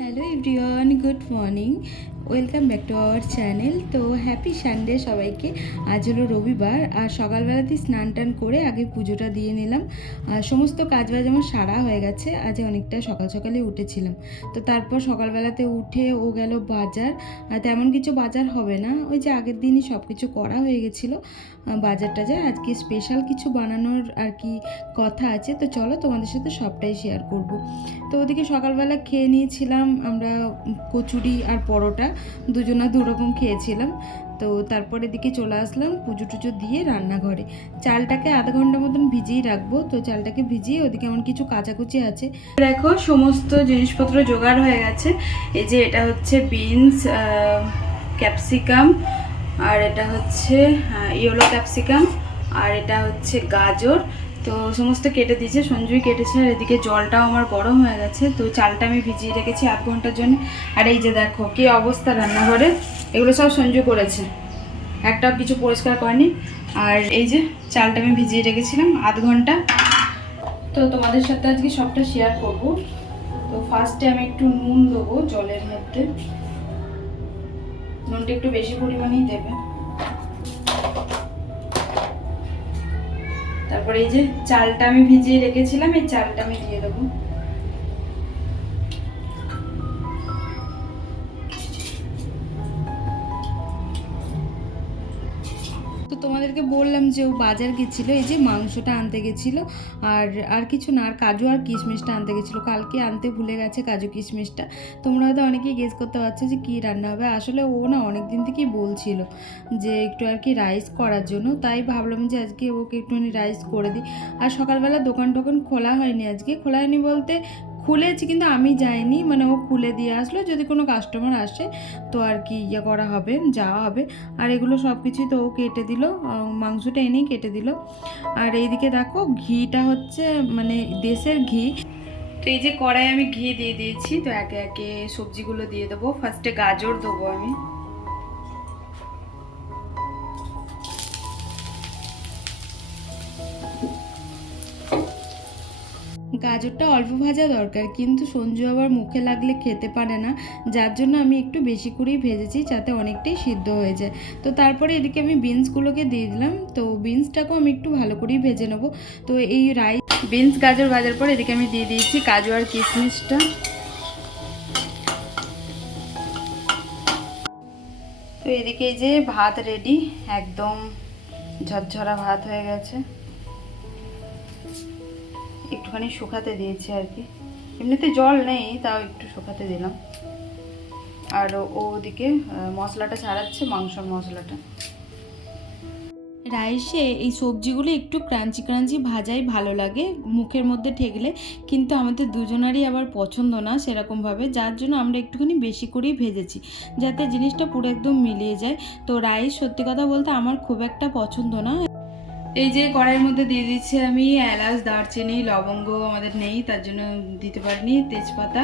Hello everyone, good morning, welcome back to our channel. তো happy Sunday সবাইকে। আজ হলো রবিবার, আর সকালবেলাতেই স্নান টান করে আগে পুজোটা দিয়ে নিলাম। আর সমস্ত কাজবাজ আমার সারা হয়ে গেছে। আজ অনেকটা সকাল সকালে উঠেছিলাম। তো তারপর সকালবেলাতে উঠে ও গেল বাজার। আর তেমন কিছু বাজার হবে না, ওই যে আগের দিনই সব কিছু করা হয়ে গেছিলো বাজার টাজার। আজকে স্পেশাল কিছু বানানোর আর কি কথা আছে, তো চলো তোমাদের সাথে সবটাই শেয়ার করব। তো ওদিকে সকালবেলা খেয়ে নিয়েছিলাম আমরা কচুরি আর পরোটা, দুজনা দুরকম খেয়েছিলাম। তো তারপরে দিকে চলে আসলাম পুজো টুজো দিয়ে রান্নাঘরে। চালটাকে আধা ঘন্টা মতন ভিজিয়ে রাখবো। তো চালটাকে ভিজিয়ে ওদিকে আমার কিছু কাচাকুচি আছে। দেখো সমস্ত জিনিসপত্র জোগাড় হয়ে গেছে। এই যে এটা হচ্ছে বিনস, ক্যাপসিকাম, আর এটা হচ্ছে ইয়েলো ক্যাপসিকাম, আর এটা হচ্ছে গাজর। তো সমস্ত কেটে দিয়েছে, সঞ্জুই কেটেছে। আর এদিকে জলটাও আমার গরম হয়ে গেছে। তো চালটা আমি ভিজিয়ে রেখেছি আধ ঘন্টার জন্য। আর এই যে দেখো কি অবস্থা রান্নাঘরে, এগুলো সব সঞ্জু করেছে, একটা কিছু পরিষ্কার করেনি। আর এই যে চালটা আমি ভিজিয়ে রেখেছিলাম আধ ঘন্টা। তো তোমাদের সাথে আজকে সবটা শেয়ার করব। তো ফার্স্টে আমি একটু নুন দেবো জলের মধ্যে, নুনটা একটু বেশি পরিমাণেই দেবে। তারপরে এই যে চালটা আমি ভিজিয়ে রেখেছিলাম, এই চালটা আমি দিয়ে দেবো। তো তোমাদেরকে বললাম যে ও বাজার গেছিলো, এই যে মাংসটা আনতে গেছিলো। আর আর কিছু না, আর কাজু আর কিশমিশটা আনতে গেছিলো। কালকে আনতে ভুলে গেছে কাজু কিশমিশটা। তোমরা হয়তো অনেকেই গেস করতে পারছো যে কী রান্না হবে। আসলে ও না অনেক দিন থেকেই বলছিল যে একটু আর কি রাইস করার জন্য, তাই ভাবলাম যে আজকে ওকে একটুখানি রাইস করে দিই। আর সকালবেলা দোকান টোকান খোলা হয়নি, আজকে খোলা হয়নি বলতে খুলেছি কিন্তু আমি যাইনি, মানে ও খুলে দিয়ে আসলো, যদি কোনো কাস্টমার আসে তো আর কি ইয়ে করা হবে, যাওয়া হবে। আর এগুলো সব কিছুই তো ও কেটে দিল, মাংসটা এনেই কেটে দিল। আর এইদিকে দেখো ঘিটা হচ্ছে মানে দেশের ঘি। তো এই যে কড়াই আমি ঘি দিয়ে দিয়েছি। তো একে একে সবজিগুলো দিয়ে দেবো। ফার্স্টে গাজর দেবো আমি। গাজরটা অল্প ভাজা দরকার, কিন্তু সঞ্জু আবার মুখে লাগলে খেতে পারে না, যার জন্য আমি একটু বেশি করেই ভেজেছি যাতে অনেকটাই সিদ্ধ হয়ে যায়। তো তারপরে এদিকে আমি বিনসগুলোকে দিয়ে দিলাম। তো বিনসটাকেও আমি একটু ভালো করেই ভেজে নেবো। তো এই রাইস বিনস গাজর ভাজার পর এদিকে আমি দিয়ে দিয়েছি কাজু আর কিশমিশটা। তো এদিকে এই যে ভাত রেডি, একদম ঝরঝরা ভাত হয়ে গেছে। একটুখানি শুকাতে দিয়েছি আর কি, এমনিতে জল নেই তাও একটু শুকাতে দিলাম। আর ওদিকে মশলাটা ছাড়াচ্ছে, মাংসর মশলাটা। রাইসে এই সবজিগুলো একটু ক্রাঞ্চি ক্রাঞ্চি ভাজাই ভালো লাগে মুখের মধ্যে ঠেকলে, কিন্তু আমাদের দুজনারই আবার পছন্দ না সেরকমভাবে, যার জন্য আমরা একটুখানি বেশি করেই ভেজেছি যাতে জিনিসটা পুরো একদম মিলিয়ে যায়। তো রাইস সত্যি কথা বলতে আমার খুব একটা পছন্দ না। এই যে কড়াইয়ের মধ্যে দিয়ে দিচ্ছি আমি এলাচ, দারচিনি, লবঙ্গ আমাদের নেই তার জন্য দিতে পারিনি, তেজপাতা।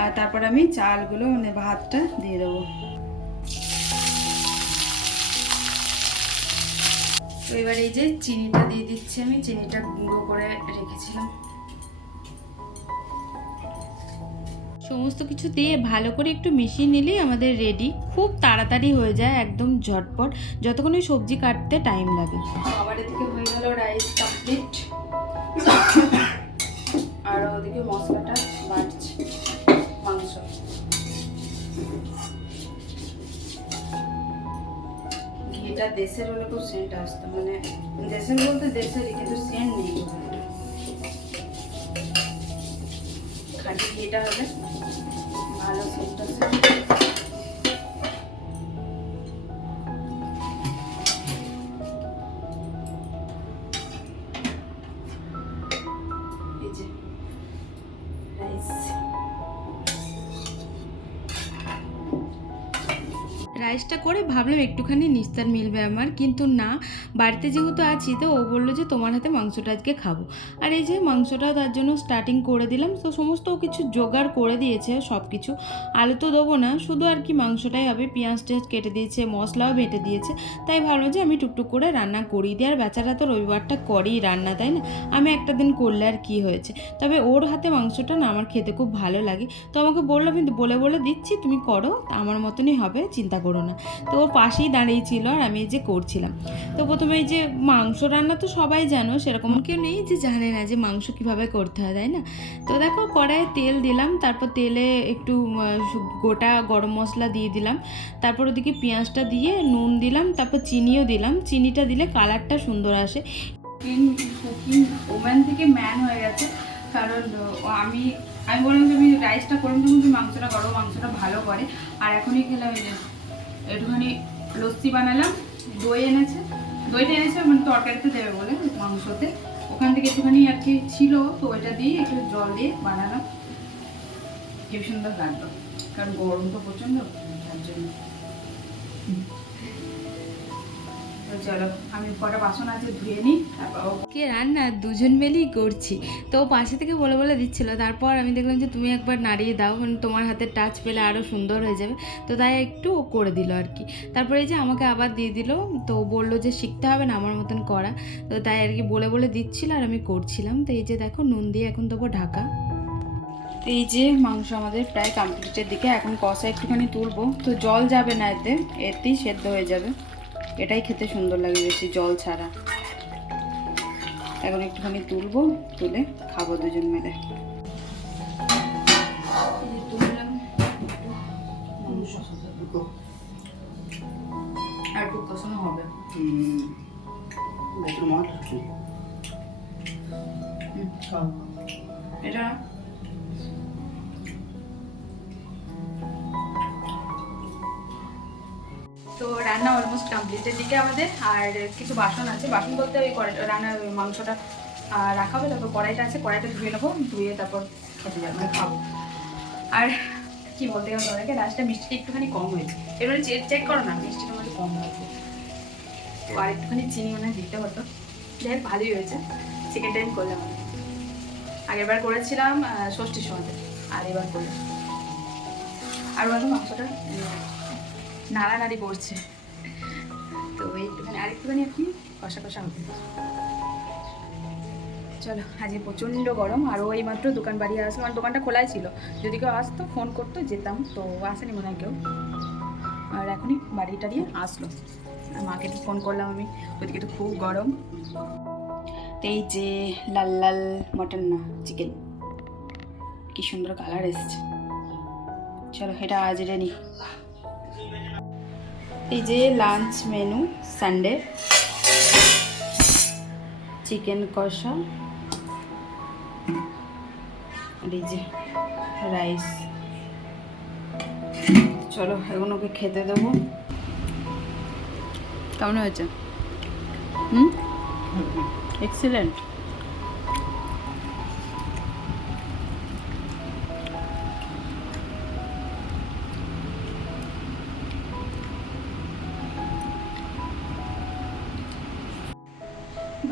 আর তারপর আমি চালগুলো মানে ভাতটা দিয়ে দেবো। তো এবার এই যে চিনিটা দিয়ে দিচ্ছি আমি, চিনিটা গুঁড়ো করে রেখেছিলাম। সমস্ত কিছু দিয়ে ভালো করে একটু মিশিয়ে নিলেই আমাদের রেডি, খুব তাড়াতাড়ি হয়ে যায়, একদম ঝটপট, যতক্ষণ ওই সবজি কাটতে টাইম লাগে। আবার এদিকে হয়ে গেল রাইস কমপ্লিট, আর ওদিকে মশলাটা বাটছি মাংস। ঘিটা দেশের হলে খুব সেন্ট আসতো, মানে দেশের বলতে দেশেরই, কিন্তু সেন্ট নেই। খাঁটি ঘিটা হলে ভালো সেন্ট আসে। পায়েসটা করে ভাবলাম একটুখানি নিস্তার মিলবে আমার, কিন্তু না, বাড়িতে যেহেতু আছি তো ও বললো যে তোমার হাতে মাংসটা আজকে খাবো। আর এই যে মাংসটাও তার জন্য স্টার্টিং করে দিলাম। তো সমস্ত কিছু জোগাড় করে দিয়েছে সব কিছু, আলু তো দেবো না, শুধু আর কি মাংসটাই হবে। পেঁয়াজ টেয়াজ কেটে দিয়েছে, মশলাও বেটে দিয়েছে। তাই ভাবলাম যে আমি টুকটুক করে রান্না করিয়ে দিই। আর বেচারা তো রবিবারটা করেই রান্না, তাই না? আমি একটা দিন করলে আর কি হয়েছে। তবে ওর হাতে মাংসটা না আমার খেতে খুব ভালো লাগে। তো আমাকে বললো আমি বলে বলে দিচ্ছি, তুমি করো, আমার মতনই হবে, চিন্তা করো না। তো ও পাশেই দাঁড়িয়েছিল আর আমি এই যে করছিলাম। তো প্রথমে এই যে মাংস রান্না তো সবাই জানো, সেরকম কেউ নেই যে জানে না যে মাংস কীভাবে করতে হয়, তাই না? তো দেখো কড়াইয়ে তেল দিলাম, তারপর তেলে একটু গোটা গরম মশলা দিয়ে দিলাম, তারপর ওদিকে পেঁয়াজটা দিয়ে নুন দিলাম, তারপর চিনিও দিলাম। চিনিটা দিলে কালারটা সুন্দর আসে। কুকিং ওম্যান থেকে ম্যান হয়ে গেছে, কারণ আমি বললাম যে আমি রাইসটা করলাম তখন তুমি মাংসটা করো, মাংসটা ভালো করে। আর এখনই খেলাম এই যে একটুখানি লস্যি বানালাম, দইটা এনেছে মানে তরকারিতে দেবে বলে মাংসতে, ওখান থেকে একটুখানি আর কি ছিল, তো ওইটা দিয়ে একটু জল দিয়ে বানালাম। কি সুন্দর লাগলো, কারণ গরম তো প্রচণ্ড, তার জন্য। চলো আমি কটা বাসন আছে ধুয়ে নিই, তারপর কে রান্না দুজন মিলেই করছি। তো পাশে থেকে বলে বলে দিচ্ছিল, তারপর আমি দেখলাম যে তুমি একবার নাড়িয়ে দাও, মানে তোমার হাতের টাচ পেলে আরও সুন্দর হয়ে যাবে। তো তাই একটু করে দিল আর কি। তারপরে এই যে আমাকে আবার দিয়ে দিল, তো বললো যে শিখতে হবে না আমার মতন করা। তো তাই আর কি বলে বলে দিচ্ছিল আর আমি করছিলাম। তো এই যে দেখো নুন দিয়ে এখন দেবো ঢাকা। এই যে মাংস আমাদের প্রায় কমপ্লিটের দিকে, এখন কষা একটুখানি তুলবো। তো জল যাবে না এতেই সেদ্ধ হয়ে যাবে, এটাই খেতে সুন্দর লাগে বেশি জল ছাড়া। এখন একটুখানি তুলবো, তুলে খাবো দুজন মিলে। তুললাম আর একটু কষানো হবে। এটা তো রান্না অলমোস্ট কমপ্লিটের দিকে আমাদের। আর কিছু বাসন আছে, বাসন বলতে ওই রান্নার মাংসটা রাখা হবে, তারপর কড়াইটা আছে, কড়াইটা ধুয়ে নেবো, ধুয়ে তারপর খেতে যাবো, মানে খাবো। আর কি বলতে গেলে অনেকে লাস্টটা মিষ্টিটা একটুখানি কম হয়েছে, এবারে চেক করো না, মিষ্টিটা মধ্যে কম হয়েছে। তো আর একটুখানি চিনি মনে দিতে হতো, যাই হোক ভালোই হয়েছে। সেকেন্ড টাইম করলাম, আগের বার করেছিলাম ষষ্ঠীর সময়, আর এবার করলাম। আর বলো মাংসটা নাড়ানাড়ি করছে, তো একটুখানি আরেকটুখানি আর কি কষা কষা হবে। চলো, আজকে প্রচণ্ড গরম। আর ওই মাত্র দোকান বাড়ি আসলো, মানে দোকানটা খোলাই ছিল, যদি কেউ আসতো ফোন করতো যেতাম, তো আসেনি মনে হয় কেউ। আর এখনই বাড়িটা দিয়ে আসলো, আর মাকে ফোন করলাম আমি, ওইদিকে তো খুব গরম। তো এই যে লাল লাল মটন না চিকেন, কি সুন্দর কালার এসছে। চলো এটা আজ রেডি। এই যে লাঞ্চ মেনু সানডে, চিকেন কষা, আর এই যে রাইস। চলো এখন ওকে খেতে দেবো। কেমন হয়েছে? এক্সিলেন্ট।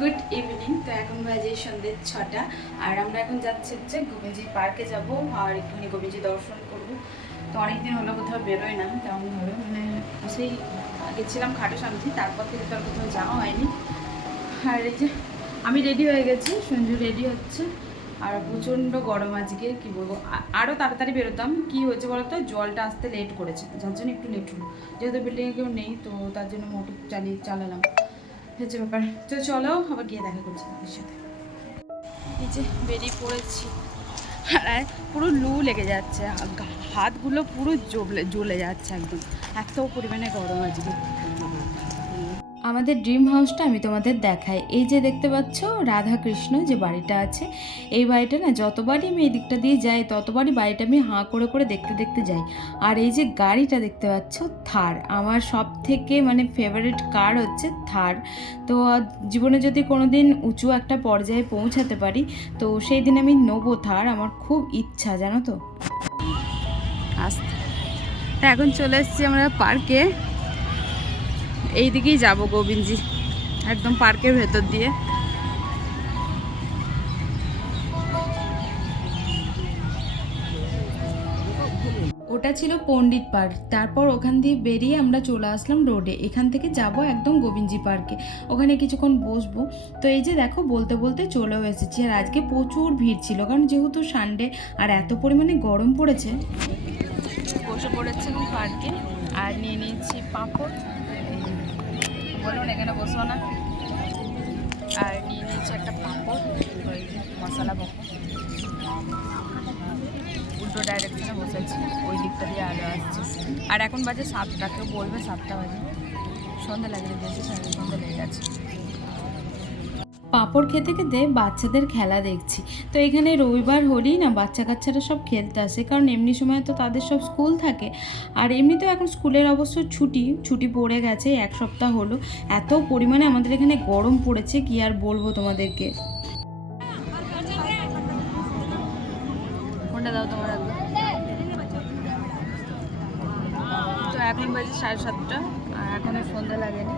Good evening. তো এখন বাজে সন্ধ্যে 6টা, আর আমরা এখন যাচ্ছি হচ্ছে গোবিন্দ পার্কে যাব, আর একটুখানি গোবিন্দ দর্শন করবো। তো অনেকদিন হলো কোথাও বেরোয় না তেমনভাবে, মানে সেই গেছিলাম খাটো শান্তি, তারপর থেকে তো আর কোথাও যাওয়া হয়নি। আর এই যে আমি রেডি হয়ে গেছি, সঞ্জু রেডি হচ্ছে। আর প্রচণ্ড গরম আজকে, কি বলবো, আরও তাড়াতাড়ি বেরোতাম। কি হয়েছে বলতো, জলটা আসতে লেট করেছে, যার জন্য একটু লেট হলো। যেহেতু বিল্ডিংয়ে কেউ নেই, তো তার জন্য মোটর চালালাম, হচ্ছে ব্যাপার। তো চলো আবার গিয়ে দেখা করছি তাদের সাথে। এই যে বেরিয়ে পড়েছি, আর পুরো লু লেগে যাচ্ছে, হাতগুলো পুরো জ্বলে যাচ্ছে একদম, এত পরিমাণে গরম আজকে। আমাদের ড্রিম হাউসটা আমি তোমাদের দেখাই। এই যে দেখতে পাচ্ছ রাধাকৃষ্ণ যে বাড়িটা আছে, এই বাড়িটা না যতবারই আমি এই দিকটা দিয়ে যাই ততবারই বাড়িটা আমি হাঁ করে করে দেখতে দেখতে যাই। আর এই যে গাড়িটা দেখতে পাচ্ছ থার, আমার সব থেকে মানে ফেভারিট কার হচ্ছে থার। তো জীবনে যদি কোনো দিন উঁচু একটা পর্যায়ে পৌঁছাতে পারি, তো সেই দিন আমি নেবো থার, আমার খুব ইচ্ছা, জানো তো। আসতে এখন চলে এসেছি আমরা পার্কে। এই দিকেই যাবো গোবিন্দজি, একদম পার্কের ভেতর দিয়ে। ওটা ছিল পণ্ডিত পার্ক। তারপর ওখান দিয়ে বেরিয়ে আমরা চলে আসলাম রোডে। এখান থেকে যাব একদম গোবিন্দজি পার্কে, ওখানে কিছুক্ষণ বসবো। তো এই যে দেখো বলতে বলতে চলেও এসেছি। আর আজকে প্রচুর ভিড় ছিল, কারণ যেহেতু সানডে আর এত পরিমাণে গরম পড়েছে। বসে পড়েছি পার্কে আর নিয়ে নিয়েছি পাঁপড়, বলুন এখানে বসো না। আর নিয়ে নিয়েছি একটা পাঁপড়, ওই মশলা পাঁপড়। উল্টো ডাইরেকশনে বসেছি, ওই দিকটা দিয়ে আলো আসছে। আর এখন বাজে 7টা, কেউ বলবে 7টা বাজে, সন্ধ্যা লাগে বেশি, সন্ধ্যা লেগে গেছে। পাঁপড় খেতে খেতে বাচ্চাদের খেলা দেখছি। তো এখানে রবিবার হলেই না বাচ্চা কাচ্চারা সব খেলতে আসে, কারণ এমনি সময় তো তাদের সব স্কুল থাকে। আর এমনিতেও এখন স্কুলের অবশ্য ছুটি পড়ে গেছে, 1 সপ্তাহ হলো। এত পরিমাণে আমাদের এখানে গরম পড়েছে কি আর বলবো তোমাদেরকে। কোনটা দাও তোমার আগে। তো এখন বাজে 7:30, আর এখনও সন্ধ্যা লাগেনি।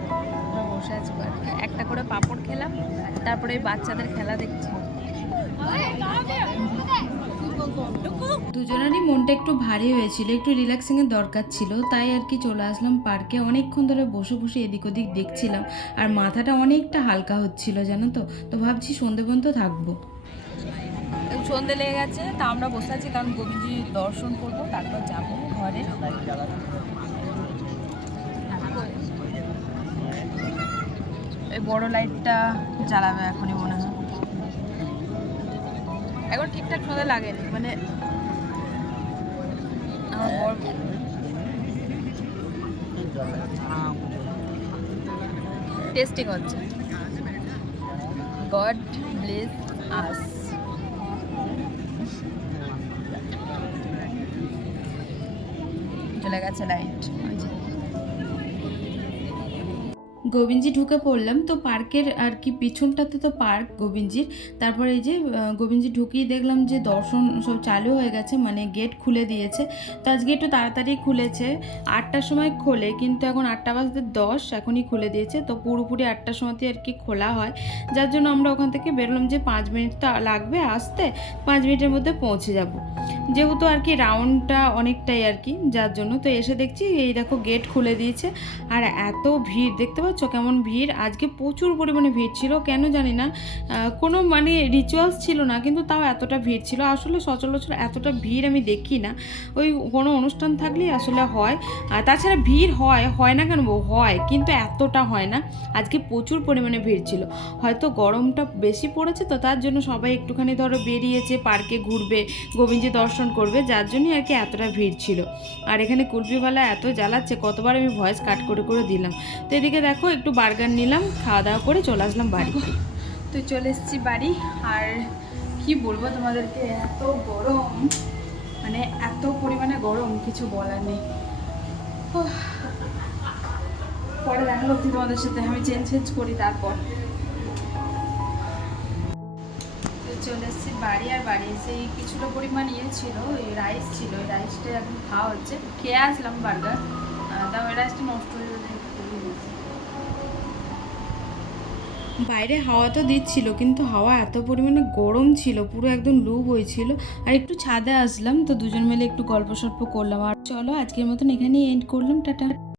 আমরা বসে আছি পার্কে, একটা করে পাঁপড় খেলাম, তারপরে এই বাচ্চাদের খেলা দেখছি। দুজনেরই মনটা একটু ভারী হয়েছিল, একটু রিল্যাক্সিংয়ের দরকার ছিল, তাই আর কি চলে আসলাম পার্কে। অনেকক্ষণ ধরে বসে বসে এদিক ওদিক দেখছিলাম, আর মাথাটা অনেকটা হালকা হচ্ছিল জানো তো। তো ভাবছি সন্ধে পর্যন্ত থাকবো। সন্ধে লেগে গেছে, তা আমরা বসে আছি, কারণ গোবিন্দজি দর্শন করবো, তারপর যাবো ঘরে। এই বড় লাইটটা জ্বালাবে এখনই মনে হয়, এখন ঠিকঠাক সন্ধে লাগেনি, মানে আমার টেস্টিং হচ্ছে। গড ব্লেস আস। চলে গেছে লাইট। গোবিন্দজি ঢুকে পড়লাম। তো পার্কের আর কি পিছনটাতে তো পার্ক গোবিন্দজির। তারপরে এই যে গোবিন্দজি ঢুকিয়ে দেখলাম যে দর্শন সব চালু হয়ে গেছে, মানে গেট খুলে দিয়েছে। তো আজকে একটু তাড়াতাড়ি খুলেছে, 8টার সময় খোলে, কিন্তু এখন 8:10 এখনই খুলে দিয়েছে। তো পুরোপুরি 8টার সময়তে আর কি খোলা হয়, যার জন্য আমরা ওখান থেকে বেরোলাম যে 5 মিনিট তো লাগবে আসতে, 5 মিনিটের মধ্যে পৌঁছে যাব, যেহেতু আর কি রাউন্ডটা অনেকটাই আর কি, যার জন্য। তো এসে দেখছি এই দেখো গেট খুলে দিয়েছে, আর এত ভিড় দেখতে পাচ্ছ কেমন ভিড়। আজকে প্রচুর পরিমাণে ভিড় ছিল, কেন জানি না, কোনো মানে রিচুয়ালস ছিল না, কিন্তু তাও এতটা ভিড় ছিল। আসলে সচরাচর এতটা ভিড় আমি দেখি না, ওই কোনো অনুষ্ঠান থাকলেই আসলে হয়। আর তাছাড়া ভিড় হয় না কেন, হয়, কিন্তু এতটা হয় না। আজকে প্রচুর পরিমাণে ভিড় ছিল, হয়তো গরমটা বেশি পড়েছে, তো তার জন্য সবাই একটুখানি ধরো বেরিয়েছে পার্কে ঘুরবে, গোবিন্দজি দর্শন করবে, যার জন্যই আর কি এতটা ভিড় ছিল। আর এখানে কুলফিওয়ালা এত জ্বালাচ্ছে, কতবার আমি ভয়েস কাট করে করে দিলাম। তো এদিকে দেখো একটু বার্গার নিলাম, খাওয়া দাওয়া করে চলে আসলাম বাড়ি। তো চলে এসেছি বাড়ি, আর কি বলবো তোমাদেরকে, এত গরম, মানে এত পরিমাণে গরম কিছু বলার নেই। পরে দেখা হচ্ছে তোমাদের সাথে, আমি চেঞ্জ করি তারপর। চলে এসেছি বাড়ি, আর বাড়ি এসে কিছুটা পরিমাণ ছিল, এই রাইস ছিল, এই রাইসটা এখন খাওয়া হচ্ছে। খেয়ে আসলাম বার্গার, তাও এই রাইসটা নষ্ট হয়ে যাবে। বাইরে হাওয়া তো দিচ্ছিল, কিন্তু হাওয়া এত পরিমাণে গরম ছিল, পুরো একদম লু হয়েছিল। আর একটু ছাদে আসলাম, তো দুজন মিলে একটু গল্প সল্প করলাম। আর চলো আজকের মতন এখানেই এন্ড করলাম, টাটা।